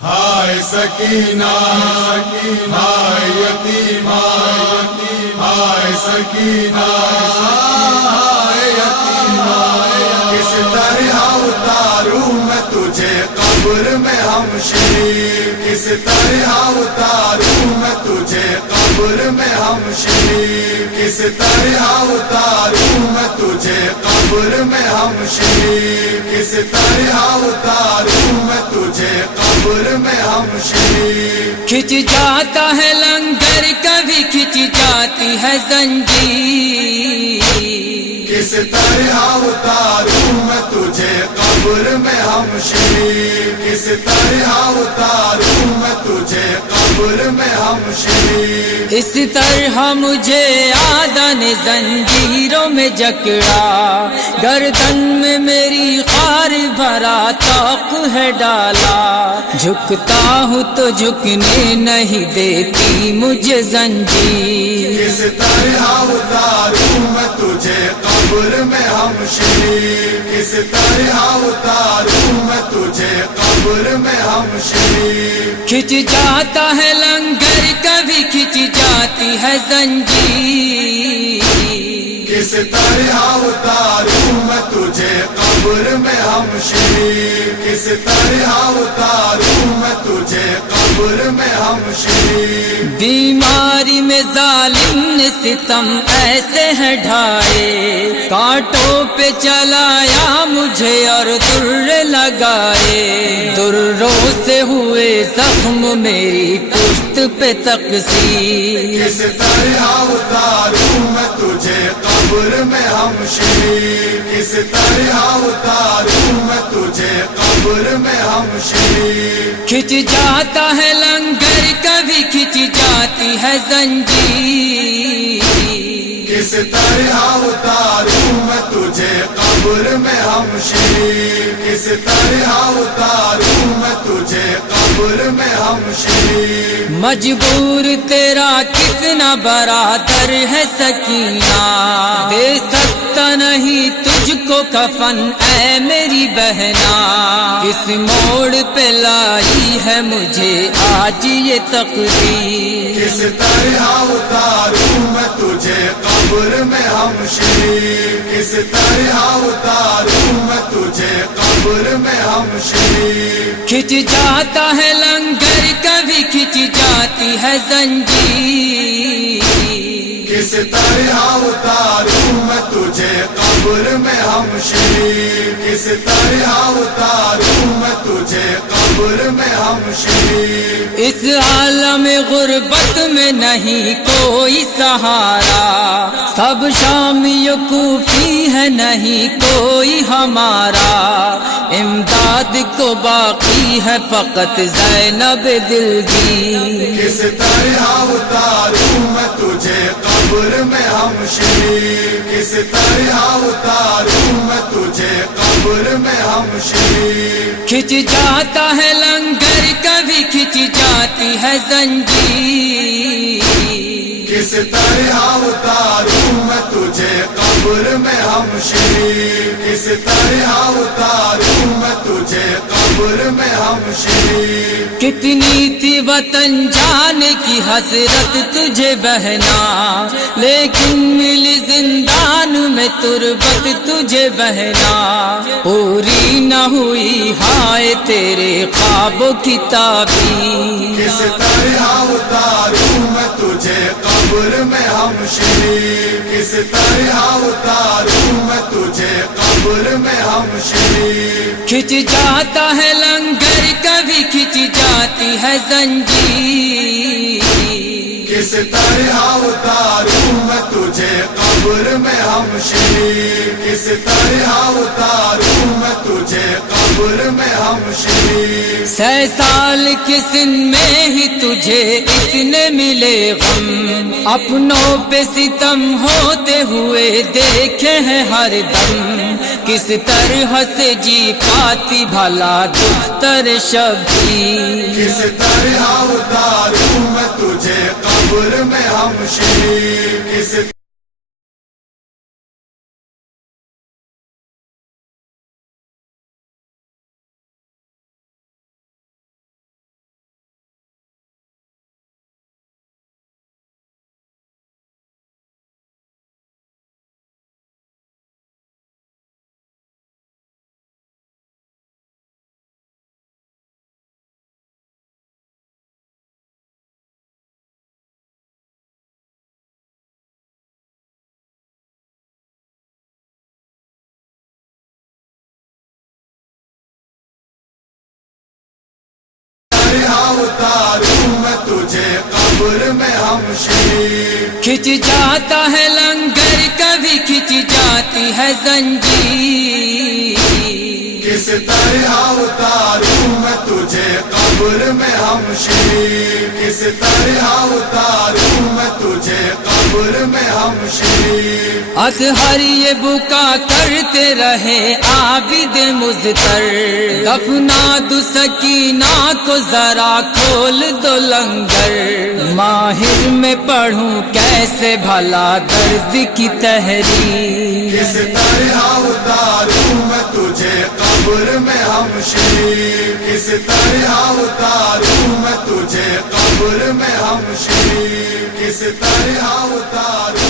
ہائے سکینہ ہائے یتیمہ ہائے سکینہ ہائے یتیمہ کس طرح اتاروں میں تجھے قبر میں ہمشیر کس طرح اتاروں میں تجھے قبر میں ہمشیر کس طرح اتاروں میں تجھے قبر میں ہمشیر کس طرح اتاروں میں تجھے قبر میں ہمشیر کھچ جاتا ہے لنگر کبھی کھچ جاتی ہے زنجیر کس طرح اتاروں میں تجھے قبر میں ہمشیر کس طرح اتاروں میں تجھے قبر میں ہمشیر اس طرح مجھے آدھا نے زنجیروں میں جکڑا گردن میں میری خار بھرا طوق ہے ڈالا جھکتا ہوں تو جھکنے نہیں دیتی مجھے زنجیر کس طرح اتاروں میں تجھے قبر میں ہمشیر کس طرح اتاروں میں تجھے قبر میں ہمشیر کھچ جاتا ہے لنگر کبھی کھچ جاتی ہے زنجیر کس طرح اتاروں میں تجھے قبر میں ہمشیر کس طرح اتاروں میں تجھے قبر میں ہمشیر بیماری میں ظالم نے ستم ایسے ہے ڈھائے کانٹوں پہ چلایا مجھے اور در لگائے دروں سے ہوئے زخم میری پشت پہ تقسیم کس طرح اتاروں میں تجھے قبر میں ہمشیر کس طرح اتاروں میں تجھے قبر میں ہمشیر کھچ جاتا ہے لنگر کبھی کھچ جاتی ہے زنجیر کس طرح اتاروں میں تجھے قبر میں ہمشیر کس طرح اتاروں میں تجھے قبر میں ہمشیر مجبور تیرا کتنا برادر ہے سکینہ دے سکتا نہیں تجھ کو کفن اے میری بہنا کس موڑ پہ لائی ہے مجھے آج یہ تقدیر کس طرح اتاروں میں تجھے قبر میں ہمشیر کس طرح اتاروں میں تجھے قبر میں ہمشیر کھچ جاتا ہے لنگر کبھی کھچ جاتی ہے زنجیر کس طرح اتاروں میں تجھے قبر میں ہمشیر کس طرح اتاروں میں تجھے قبر میں ہمشیر اس عالم غربت میں نہیں کوئی سہارا سب شامی کوفی ہے نہیں کوئی ہمارا امداد کو باقی ہے فقط زینب دل دی کس طرح اتاروں میں تجھے قبر میں ہمشیر کس طرح اتاروں میں تجھے قبر میں ہمشیر کھچ جاتا ہے لنگر کبھی کھچ جاتی ہے زنجیر کس طرح اتاروں میں تجھے قبر میں ہمشیر کس طرح اتاروں میں تجھے قبر میں ہمشیر کتنی تھی وطن جانے کی حسرت تجھے بہنا لیکن ملی زندان میں تربت تجھے بہنا پوری نہ ہوئی ہائے تیرے خوابوں کی تعبیر کس طرح اتاروں میں تجھے قبر میں ہمشیر کس طرح اتاروں میں تجھے قبر میں ہمشیر کھچ جاتا ہے لنگر کبھی کھچ جاتی ہے زنجیر کس طرح اتاروں میں تجھے قبر میں ہمشیر کس طرح اتاروں میں تجھے قبر میں ہمشیر 6 سال کے سن میں ہی تجھے اتنے ملے غم اپنوں پہ ستم ہوتے ہوئے دیکھے ہیں ہر دم کس طرح سے جی پاتی بھلا دختر شبیر کس طرح اتاروں میں تجھے قبر میں ہمشیر کس کھچ جاتا ہے لنگر کبھی کھچ جاتی ہے زنجیر کس طرح اتاروں میں تجھے قبر میں ہمشیر کس طرح اتاروں میں تجھے قبر میں ہمشیر اطہر یہ بکا کرتے رہے عابد مضطر دفنا دو سکینہ کو ذرا کھول دو لنگر ماہر میں پڑھوں کیسے بھلا درد کی تحریر کس طرح اتاروں میں تجھے قبر میں ہمشیر کس طرح اتاروں میں تجھے قبر میں ہمشیر کس طرح اتاروں